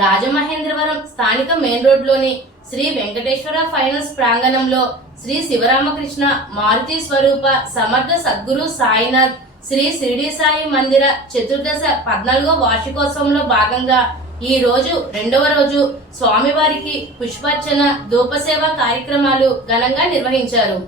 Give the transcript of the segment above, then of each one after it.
రాజమహేంద్రవరం స్థానిక మెయిన్ రోడ్లోని శ్రీ వెంకటేశ్వర ఫైనాన్స్ ప్రాంగణంలో శ్రీ శివరామకృష్ణ మారుతి స్వరూప సమర్థ సద్గురు సాయినాథ్ శ్రీ షిరిడి సాయి మందిర చతుర్దశ 14వ వార్షికోత్సవంలో భాగంగా ఈ రోజు రెండవ రోజు స్వామివారికి పుష్పార్చన ధూపసేవ కార్యక్రమాలు ఘనంగా నిర్వహించారు.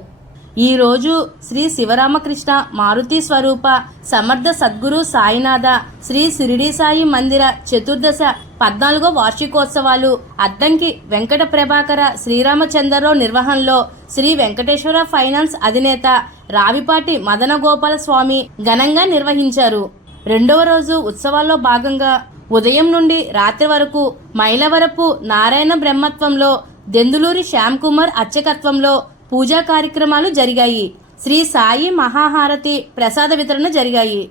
ఈ రోజు శ్రీ శివరామకృష్ణ మారుతి స్వరూప సమర్థ సద్గురు సాయినాథ శ్రీ షిరిడి సాయి మందిర చతుర్దశ 14వ వార్షికోత్సవాలు అద్దంకి వెంకట ప్రభాకర శ్రీరామచంద్రరావు నిర్వహణలో శ్రీ వెంకటేశ్వర ఫైనాన్స్ అధినేత రావిపాటి మదన గోపాల స్వామి ఘనంగా నిర్వహించారు. రెండవ రోజు ఉత్సవాల్లో భాగంగా ఉదయం నుండి రాత్రి వరకు మైలవరపు నారాయణ బ్రహ్మత్వంలో దెందులూరి శ్యామ్ కుమార్ అర్చకత్వంలో పూజా కార్యక్రమాలు జరిగాయి. శ్రీ సాయి మహాహారతి ప్రసాద వితరణ జరిగాయి.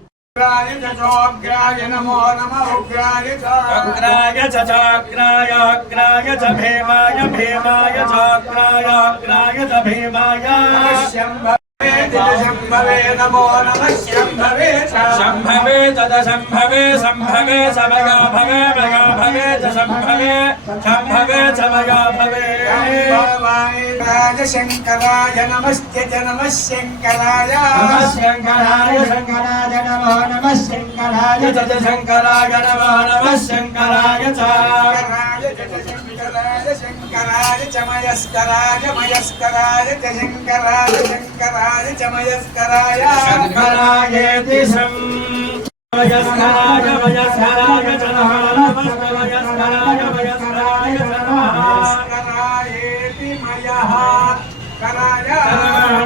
शंभवे नमो नमः शंभवे शंभवे तद शंभवे शंभवे समया भवे मया भवे च शंभवे शंभवे समया भवे राज शंकराय नमस्ते नमः शंकराय नमः शंकराय शंकराय नमो नमः शंकराय तद शंकराय नमो नमः शंकराय च शंकराय च मयस्कराय मयस्कराय च शंकराय शंकराय च मयस्कराय शंकरायेति मयस्कराय मयस्कराय च नमः मयस्कराय मयस्कराय च नमः मयस्करायेति मयः कराय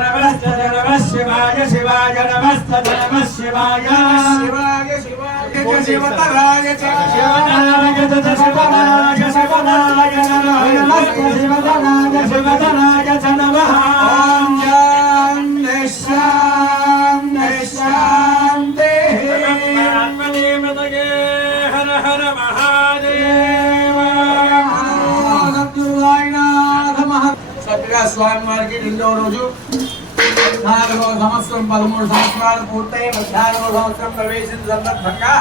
नमस्ते नमः शिवाय शिवाय नमस्ते नमः शिवाय शिवाय शिवाय शिवतराय च शिवतराय च शिवतराय शिवतराय नमः शिवतराय शिवतराय च नमः शांति शांति हर हर महादेव స్వామి వారికి రెండవ రోజు 4వ సంవత్సరం 13 సంవత్సరాలు పూర్తయి 14వ సంవత్సరం ప్రవేశించిన సందర్భంగా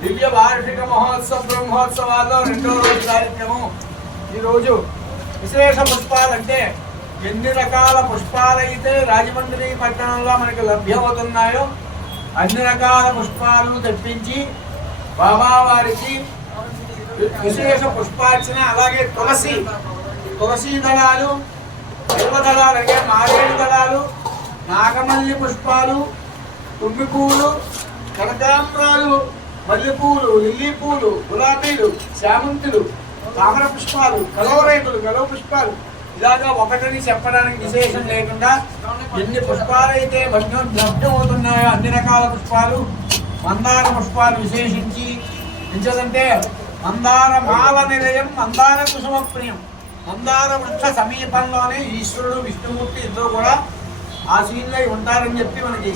దివ్య వార్షిక మహోత్సవ బ్రహ్మోత్సవాల్లో రెండవ రోజు కార్యక్రమం. ఈరోజు విశేష పుష్పాలంటే ఎన్ని రకాల పుష్పాలైతే రాజమండ్రి పట్టణంలో మనకు లభ్యమవుతున్నాయో అన్ని రకాల పుష్పాలు తెప్పించి బాబావారికి విశేష పుష్పార్చన, అలాగే తులసి దళాలు, బిల్వదళాలు అంటే మారేడు దళాలు, నాగమల్లి పుష్పాలు, తుమ్మి పువ్వులు, కనకాంబరాలు, మల్లెపూలు, లిల్లీ పూలు, గులాబీలు, శామంతులు, తామర పుష్పాలు, కలవ పుష్పాలు, ఇలాగా ఒకటిని చెప్పడానికి విశేషం లేకుండా ఎన్ని పుష్పాలైతే లభ్యమవుతున్నాయో అన్ని రకాల పుష్పాలు, మందార పుష్పాలు విశేషించి ఎంచేదంటే మందార మాల నిలయం మందార కుసుమ ప్రియం. మందార వృక్ష సమీపంలోనే ఈశ్వరుడు విష్ణుమూర్తి ఇద్దరు కూడా ఆశీనులై ఉంటారని చెప్పి మనకి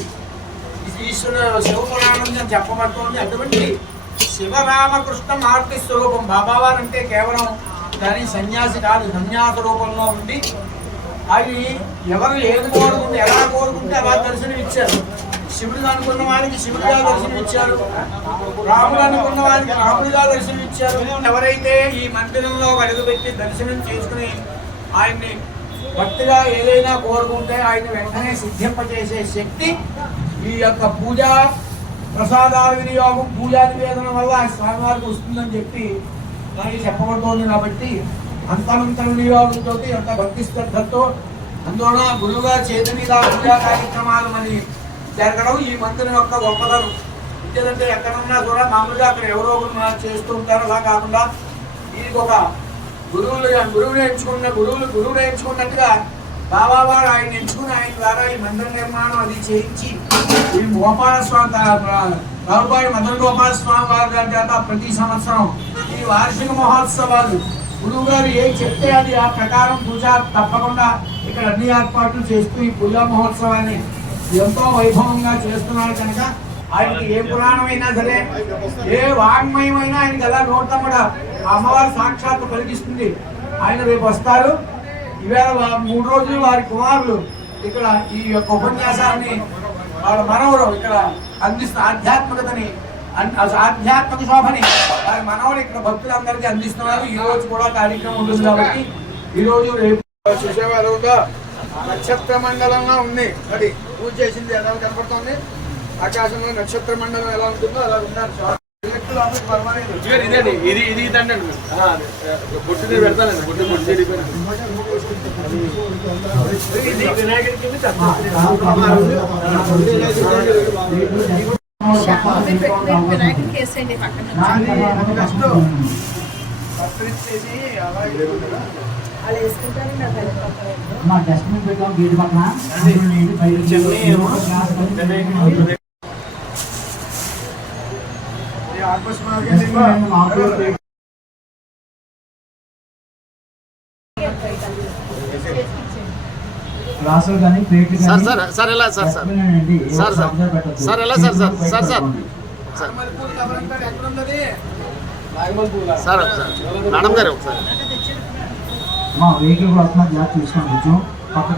ఈశ్వరుడు శివపురాణం చెప్పబడుతుంది. అటువంటి శివరామకృష్ణ మారుతి స్వరూపం బాబావారు అంటే కేవలం దాని సన్యాసి కాదు, సన్యాస రూపంలో ఉండి అవి ఎవరు ఏది కోరుకుంటే ఎలా కోరుకుంటే అలా దర్శనం ఇచ్చారు. శివుడు అనుకున్న వారికి శివుడిగా దర్శనం ఇచ్చారు, రాముడు అనుకున్న వారికి రాముడిగా దర్శనం ఇచ్చారు. ఎవరైతే ఈ మందిరంలో అడుగుపెట్టి దర్శనం చేసుకుని ఆయన్ని భక్తిగా ఏదైనా కోరుకుంటే ఆయన వెంటనే సిద్ధింపజేసే శక్తి ఈ యొక్క పూజా ప్రసాదాల వినియోగం, పూజా నివేదన వల్ల స్వామివారికి వస్తుందని చెప్పి మనకి చెప్పబడుతోంది. కాబట్టి అంతమంత వినియోగంతో అంత భక్తి శ్రద్ధతో అందువలన గురువుగా చేతి మీద పూజా కార్యక్రమాలు మరి జరగడం ఈ మందిరం యొక్క గొప్పదనం. ఇంకేదంటే ఎక్కడన్నా కూడా మామూలుగా అక్కడ ఎవరో ఒకరు చేస్తూ ఉంటారు. అలా కాకుండా దీనికి ఒక గురువుని ఎంచుకున్నట్టుగా బాబావారు ఆయన ఎంచుకుని ఆయన ద్వారా ఈ మందిర నిర్మాణం అది చేయించి ఈ గోపాల స్వామి రావుపాటి మదన గోపాల స్వామి వారి గారి చేత ప్రతి సంవత్సరం ఈ వార్షిక మహోత్సవాలు గురువు గారు ఏం చెప్తే అది ఆ ప్రకారం పూజ తప్పకుండా ఇక్కడ అన్ని ఏర్పాట్లు చేస్తూ ఈ పూజా మహోత్సవాన్ని ఎంతో వైభవంగా చేస్తున్నారు. కనుక ఆయనకి ఏ పురాణమైనా సరే, ఏ వాంగ్మయమైనా ఆయనకి ఎలా నోటమ్మడ అమ్మవారు సాక్షాత్తు పలికిస్తుంది. ఆయన రేపు వస్తారు. ఈవేళ 3 రోజులు వారి కుమారులు ఇక్కడ ఈ యొక్క ఉపన్యాసాన్ని వాళ్ళ మనవరు ఇక్కడ అందిస్తున్న ఆధ్యాత్మికతని ఆధ్యాత్మిక శోభని వారి మనవలు ఇక్కడ భక్తులందరికీ అందిస్తున్నారు. ఈ రోజు కూడా కార్యక్రమం ఉంటుంది కాబట్టి ఈ రోజు రేపు చూసేవారు నక్షత్ర మండలంగా ఉంది. మరి పూజ చేసింది ఎలా కనపడుతుంది, ఆకాశంలో నక్షత్ర మండలం ఎలా ఉంటుందో అలా ఉన్నారు. ఇది పెడతానండి వినాయకుడికి వేసేయండి పక్కన డస్ట్బిన్ పెట్టాం గేట్ పక్కన. గ్లాసులు కానీ ప్లేట్లు కానీ సార్ ఎలా సార్ సార్ సార్ సార్ ఎలా sir sir sir sir sir madam గారు ఒకసారి మా వెహికల్ కూడా వస్తున్నా జాగ్రత్త చూసుకోండి. కొంచెం పక్కన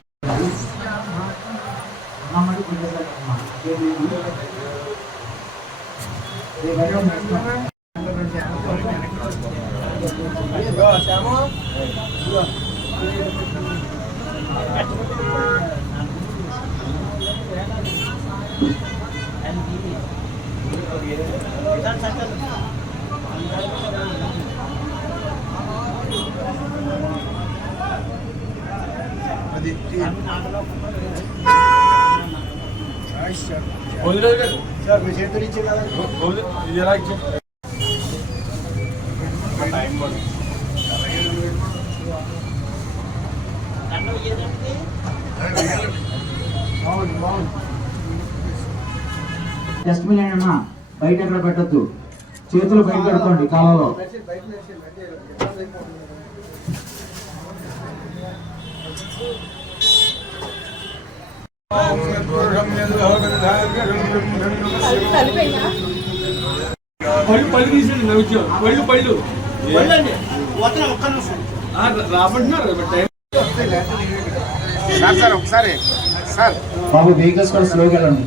డస్ట్బిన్ అయినా బయట ఎక్కడ పెట్టద్దు, చేతులు బయట పెడుకోండి కాలంలో. పళ్ళు తీసేది నవ్వు పళ్ళు రాబట్టినారు సార్ ఒకసారి సార్ బాబు వెహికల్స్ కూడా స్లోగా వెళ్ళండి.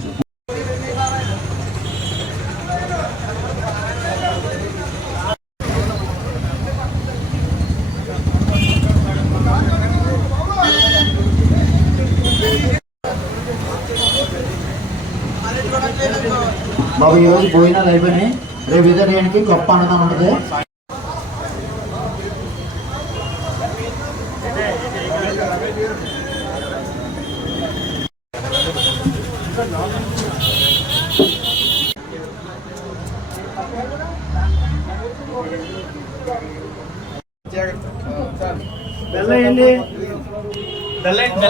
బాబు ఈరోజు భోజనాలు అయిపోయినాయి. రేపు ఇద్దరికి గొప్ప అన్నదానం ఉంటుంది. బెల్లండి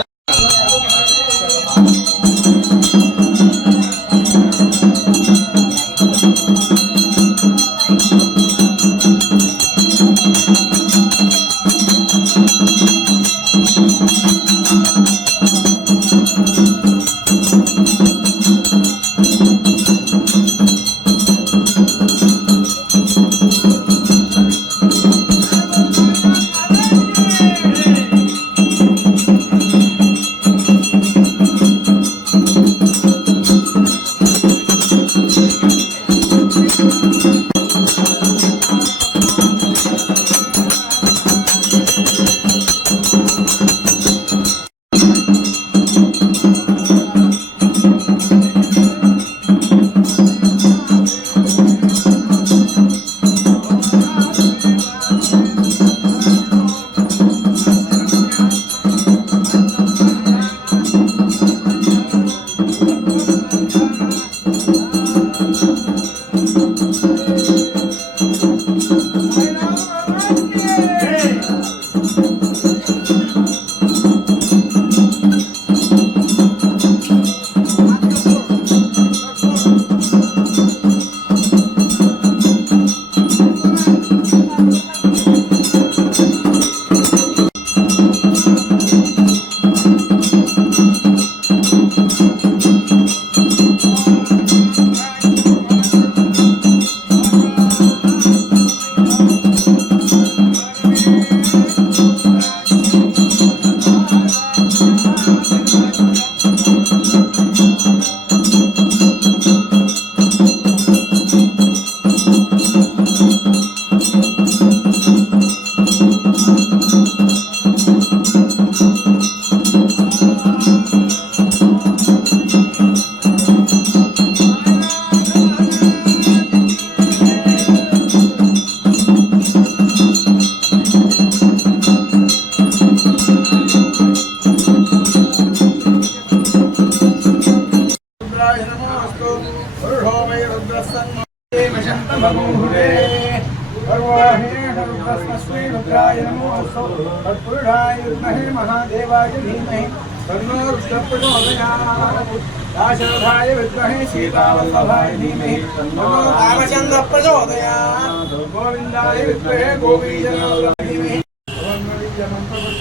तस्मै रुद्राय नमो अस्तु तत्पुरुषाय विद्महे महादेवाय धीमहि तन्नो रुद्रः प्रचोदयात् दाशरथाय विद्महे सीतावल्लभाय धीमहि तन्नो रामचन्द्रः प्रचोदयात् गोविन्दाय विद्महे गोपीजनवल्लभाय धीमहि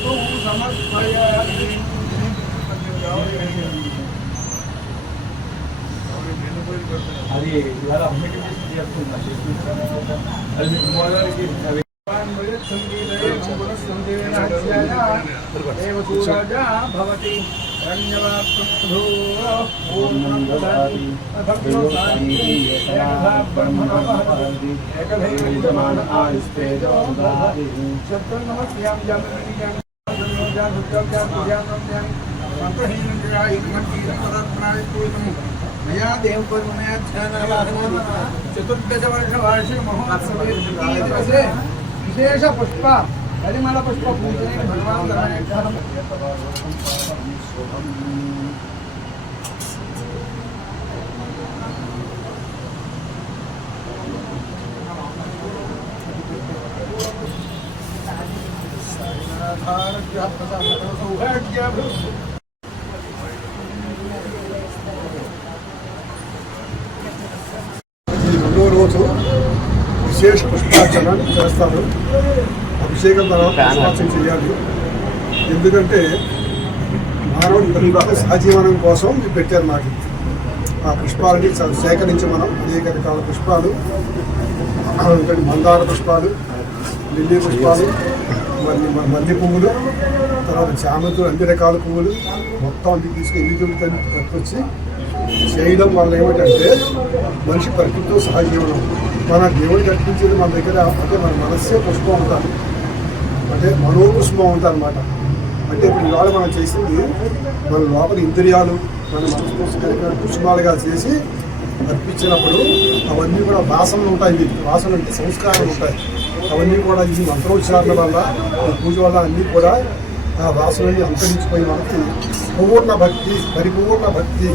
ओम समर्पयामि అది ఇవాళ అమ్మకి చేస్తున్నా అది మీకు మోదానికి मया चतुर्दश वर्ष वार्षिक महोत्सवे दिवसे विशेष पुष्प परिमल पुष्प पूजने भगवान రెండో రోజు విశేష పుష్పార్చన చేస్తారు. అభిషేకం తర్వాత పుష్పార్చన చేయాలి. ఎందుకంటే మానవుడు సహజీవనం కోసం పెట్టారు నాకు. ఆ పుష్పాలని సేకరించి మనం అనేక రకాల పుష్పాలు, మందార పుష్పాలు, లిల్లీ పుష్పాలు, మల్లె పువ్వులు, తర్వాత చామంతులు, అన్ని రకాల పువ్వులు మొత్తం అన్ని తీసుకుని ఎన్నికలు పట్టుకొచ్చి చేయడం వల్ల ఏమిటంటే మనిషి ప్రకృతితో సహజీవనం. మన దేవుడు కల్పించేది మన దగ్గర అంటే మన మనస్సే పుష్పం ఉంటారు, అంటే మనోపుష్పం ఉంటారు అన్నమాట. అంటే ఇప్పుడు ఇవాళ మనం చేసింది మన లోపల ఇంద్రియాలు మన మనసు కలిగిన పుష్పాలుగా చేసి అర్పించినప్పుడు అవన్నీ కూడా వాసనలు ఉంటాయి. వాసన అంటే సంస్కారాలు ఉంటాయి. అవన్నీ కూడా ఈ మంత్రోచ్చారణ వల్ల పూజ వల్ల అన్నీ కూడా ఆ వాసనని అంతరించిపోయి మనకి పూర్ణ భక్తి, పరిపూర్ణ భక్తి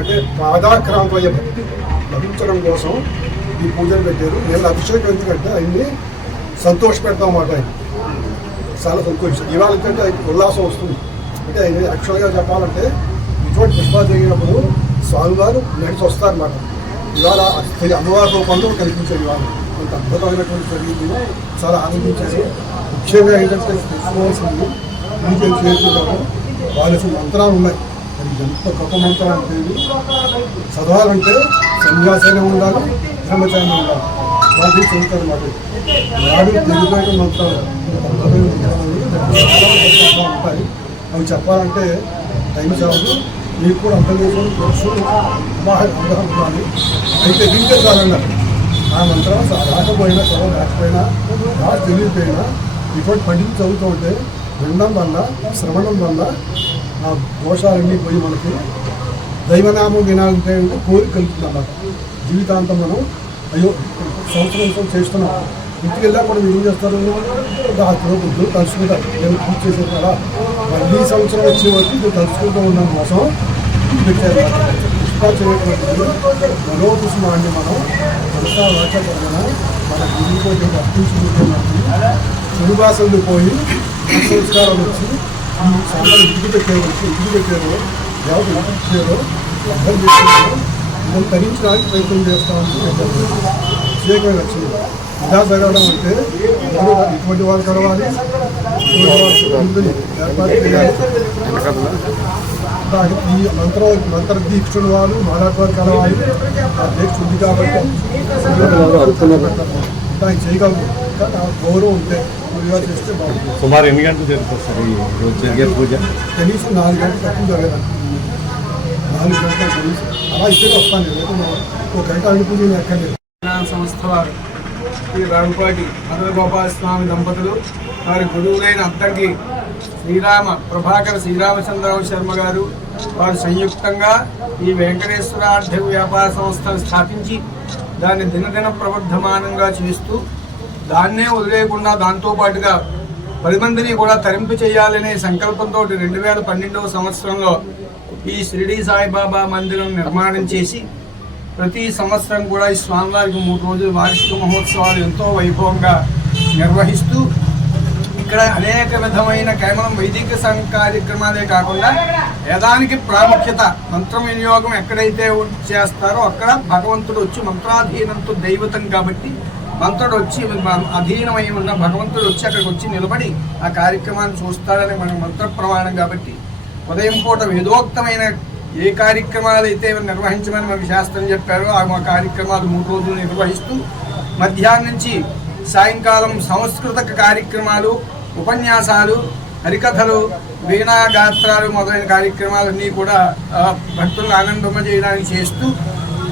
అంటే పాదాక్రాంతయ్య భక్తి లభించడం కోసం ఈ పూజలు పెట్టారు. నేను అభిషేకం ఎందుకంటే ఆయన్ని సంతోష పెడతాం అన్నమాట. ఆయన చాలా సంతోషం. ఇవాళ కంటే ఆయనకి ఉల్లాసం వస్తుంది. అంటే ఆయన యాక్చువల్గా చెప్పాలంటే ఇటువంటి పుష్పాలు జరిగినప్పుడు స్వామివారు నడిచి వస్తారన్నమాట. ఇవాళ అమ్మవారి రూపంలో కనిపించారు. ఇవాళ అంత అద్భుతమైనటువంటి జరిగింది. చాలా ఆనందించేసి ముఖ్యంగా ఏంటంటే తెలుసుకోవాల్సింది పూజలు చేస్తున్నాము వాళ్ళకి మంత్రాలు ఉన్నాయి. అది ఎంత గొప్ప మంత్రం అంటే చదవాలంటే సన్యాసైనా ఉండాలి, బ్రహ్మచారి ఉండాలి. వాళ్ళు చెబుతారు మాట. వాడు తెలియని మంత్రాలు ఉంటాయి. అవి చెప్పాలంటే టైం చాలు. మీకు కూడా అర్థం చేసుకొని తెలుసు బాగా అవగాహన ఉండాలి. అయితే వింటే చాలన్నారు ఆ మంత్రం రాకపోయినా చదవలేకపోయినా బాగా తెలియకపోయినా ఇటువంటి పండితులు చదువుతూ ఉంటే వినడం వల్ల శ్రవణం వల్ల ఆ దోషాలన్నీ పోయి మనకి దైవనామం వినాలంటే కోరిక కలుగుతుంది అన్నమాట. జీవితాంతం మనం అయ్యో సంవత్సరం చేస్తున్నాం, ఇంటికి వెళ్ళా కూడా మీరు ఏం చేస్తారు, బుద్ధులు తలుచుకుంటారు. నేను పూజ చేసేది కదా మళ్ళీ సంవత్సరం వచ్చే వరకు ఇది తలుచుకుంటూ ఉండడం కోసం పెట్టారు. పుష్పాచేటువంటి మనోపుష్మాన్ని మనం మనసా వాచపరమైన మన గురువుతో అర్పించుకుంటే మనకి చెడు భాషలు పోయి సంస్కారాలు వచ్చి ఈ సంఘాలు ఇంటికి పెట్టారు ఎవరు ఇంటికి అర్థం చేస్తున్నారో ఇదని తరించడానికి ప్రయత్నం చేస్తామని విశేషంగా వచ్చింది. ఇలా జరగడం అంటే ఇటువంటి వాళ్ళు కలవాలి, ఏర్పాటు చేయాలి. ఈ మంత్రదీక్షుడు వాళ్ళు మాలాటి కలవాలి. ఆ దీక్ష ఉంది కాబట్టి ఆయన చేయగలరు. గౌరవం ఉంటే పూజగా చేస్తే బాగుంటుంది. సుమారు ఎన్ని గంటలు జరుగుతుంది సార్ ఈ రోజు జరిగే పూజ? కనీసం 4 గంటలు తక్కువ జరగదండి. 4 గంటలు కనీసం అలా ఇక్కడే వస్తాను. లేకపోతే ఒక గంట అన్ని పూజలు ఎక్కలేదు. సంస్థ వారు శ్రీ రావుపాటి మదనగోపాల స్వామి దంపతులు వారి గురువులైన అద్దంకి ప్రభాకర శ్రీరామచంద్రరావు శర్మ గారు వారు సంయుక్తంగా ఈ వెంకటేశ్వర ఆర్థిక వ్యాపార సంస్థను స్థాపించి దాన్ని దినదిన ప్రవర్ధమానంగా చేస్తూ దాన్నే వదిలేయకుండా దాంతోపాటుగా 10 మందిని కూడా తరింపు చేయాలనే సంకల్పంతో 2012వ సంవత్సరంలో ఈ షిరిడి సాయిబాబా మందిరం నిర్మాణం చేసి ప్రతి సంవత్సరం కూడా ఈ స్వామివారికి 3 రోజుల వార్షిక మహోత్సవాలు ఎంతో వైభవంగా నిర్వహిస్తూ ఇక్కడ అనేక విధమైన కేవలం వైదిక కార్యక్రమాలే కాకుండా వేదానికి ప్రాముఖ్యత, మంత్ర వినియోగం ఎక్కడైతే చేస్తారో అక్కడ భగవంతుడు వచ్చి, మంత్రాధీనంతో దైవతం కాబట్టి మంత్రుడు వచ్చి అధీనమై ఉన్న భగవంతుడు వచ్చి అక్కడికి వచ్చి నిలబడి ఆ కార్యక్రమాన్ని చూస్తాడని మన మంత్ర ప్రమాణం కాబట్టి ఉదయం పూట వేదోక్తమైన ఏ కార్యక్రమాలు అయితే నిర్వహించమని మనకి శాస్త్రం చెప్పారో ఆ కార్యక్రమాలు 3 రోజులు నిర్వహిస్తూ మధ్యాహ్నం నుంచి సాయంకాలం సాంస్కృతిక కార్యక్రమాలు, ఉపన్యాసాలు, హరికథలు, వీణాగాత్రాలు మొదలైన కార్యక్రమాలన్నీ కూడా భక్తులను ఆనందింపజేయడానికి చేస్తూ,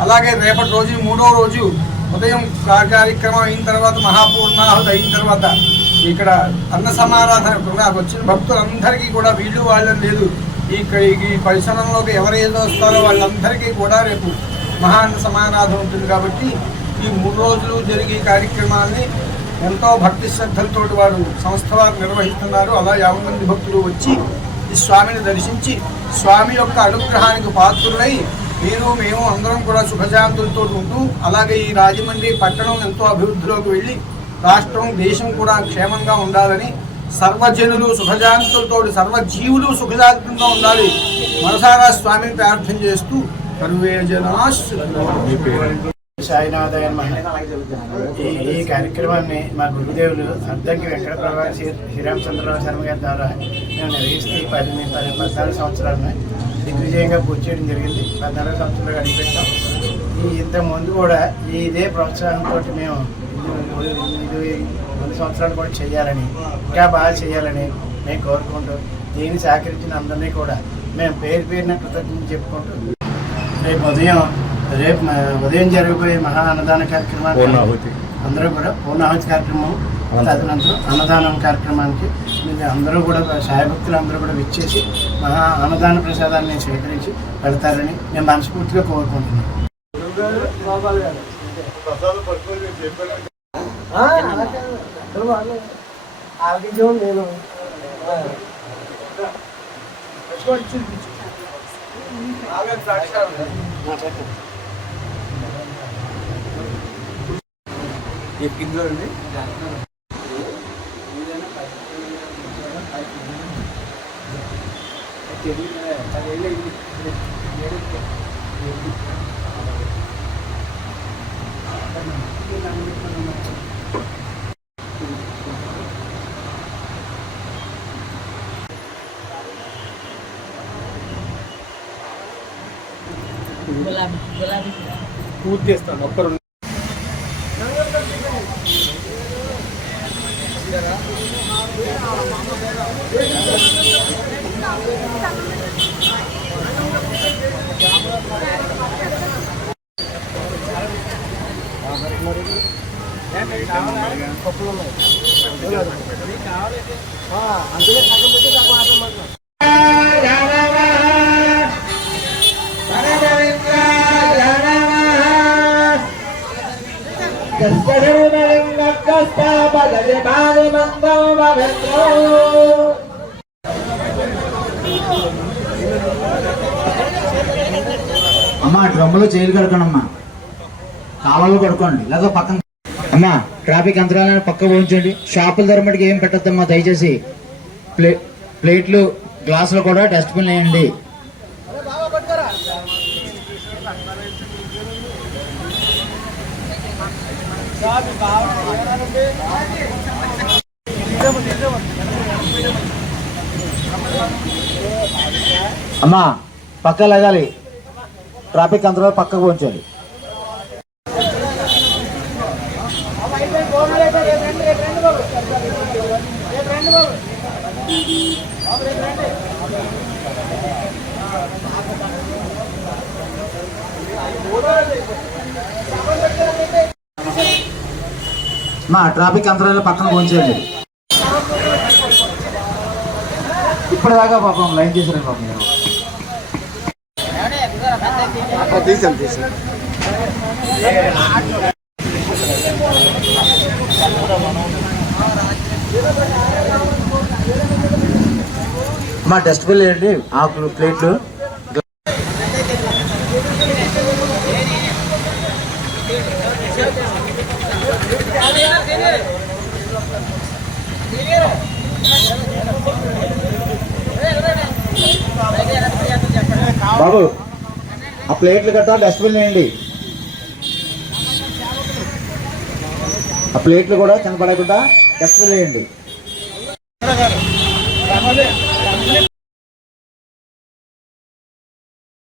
అలాగే రేపటి రోజు 3వ రోజు ఉదయం కార్యక్రమం అయిన తర్వాత మహాపూర్ణాహుతి అయిన తర్వాత ఇక్కడ అన్న సమారాధన వచ్చిన భక్తులందరికీ కూడా వీళ్ళు వాళ్ళని లేదు, ఈ పరిసరంలోకి ఎవరైతే వస్తారో వాళ్ళందరికీ కూడా రేపు మహాన్న సమారాధన ఉంటుంది. కాబట్టి ఈ 3 రోజులు జరిగే కార్యక్రమాన్ని ఎంతో భక్తి శ్రద్ధలతో వారు సంస్థ వారు నిర్వహిస్తున్నారు. అలా 50 మంది భక్తులు వచ్చి ఈ స్వామిని దర్శించి స్వామి యొక్క అనుగ్రహానికి పాత్రులై మేము అందరం కూడా సుఖశాంతులతో ఉంటూ, అలాగే ఈ రాజమండ్రి పట్టణం ఎంతో అభివృద్ధిలోకి వెళ్ళి రాష్ట్రం దేశం కూడా క్షేమంగా ఉండాలని, సర్వజనులు సుఖశాంతులతో సర్వజీవులు సుఖశాంతంగా ఉండాలి మనసారా స్వామిని ప్రార్థన చేస్తూ సర్వే జనా సాయినాథాయ ఈ కార్యక్రమాన్ని మా గురుదేవులు అద్దంకి వెంకట ప్రభా శ్రీరామచంద్రరావు శర్మ గారి ద్వారా మేము నిర్వహిస్తే 14 సంవత్సరాలను దిగ్విజయంగా పూర్తి చేయడం జరిగింది. 14 సంవత్సరాలు అడిగిపెట్టాం. ఇంతకుముందు కూడా ఇదే ప్రోత్సాహంతో మేము 2 సంవత్సరాలు కూడా చేయాలని, ఇంకా బాగా చేయాలని మేము కోరుకుంటూ, దీన్ని సహకరించిన అందరినీ కూడా మేము పేరున కృతజ్ఞతలు చెప్పుకుంటూ రేపు ఉదయం జరగబోయే మహా అన్నదాన కార్యక్రమానికి అందరూ కూడా పూర్ణాహుతి కార్యక్రమం, తదనంతరం అన్నదానం కార్యక్రమానికి అందరూ కూడా సాయభక్తులు అందరూ కూడా విచ్చేసి మహా అన్నదాన ప్రసాదాన్ని స్వీకరించి వెళ్తారని నేను మనస్ఫూర్తిగా కోరుకుంటున్నాను. పూర్తి చేస్తాను ఒక్కరు అమ్మా డ్రమ్ములో చేయలు కడుకోండమ్మా, కాలంలో కడుకోండి, లేదా పక్కన. అమ్మా ట్రాఫిక్ అంతరాలను పక్క పోయించండి. షాపుల ధర మటుకు ఏం పెట్టద్దమ్మా దయచేసి. ప్లేట్లు గ్లాసులు కూడా డస్ట్బిన్ వేయండి. అమ్మా పక్క లగాలి, ట్రాఫిక్ అంతరాలు పక్కకు పోయించండి. మా ట్రాఫిక్ అంతరాలు పక్కన పోయించండి. ఇప్పటిదాకా పాపం లైన్ చేశారు పాపం మీరు. మా డస్ట్బిన్ ఏంటి, ఆకులు, ప్లేట్లు. బాబు ఆ ప్లేట్లు గట్టా డస్ట్బిన్ వేయండి. ఆ ప్లేట్లు కూడా కనపడకుండా డస్ట్బిన్ వేయండి.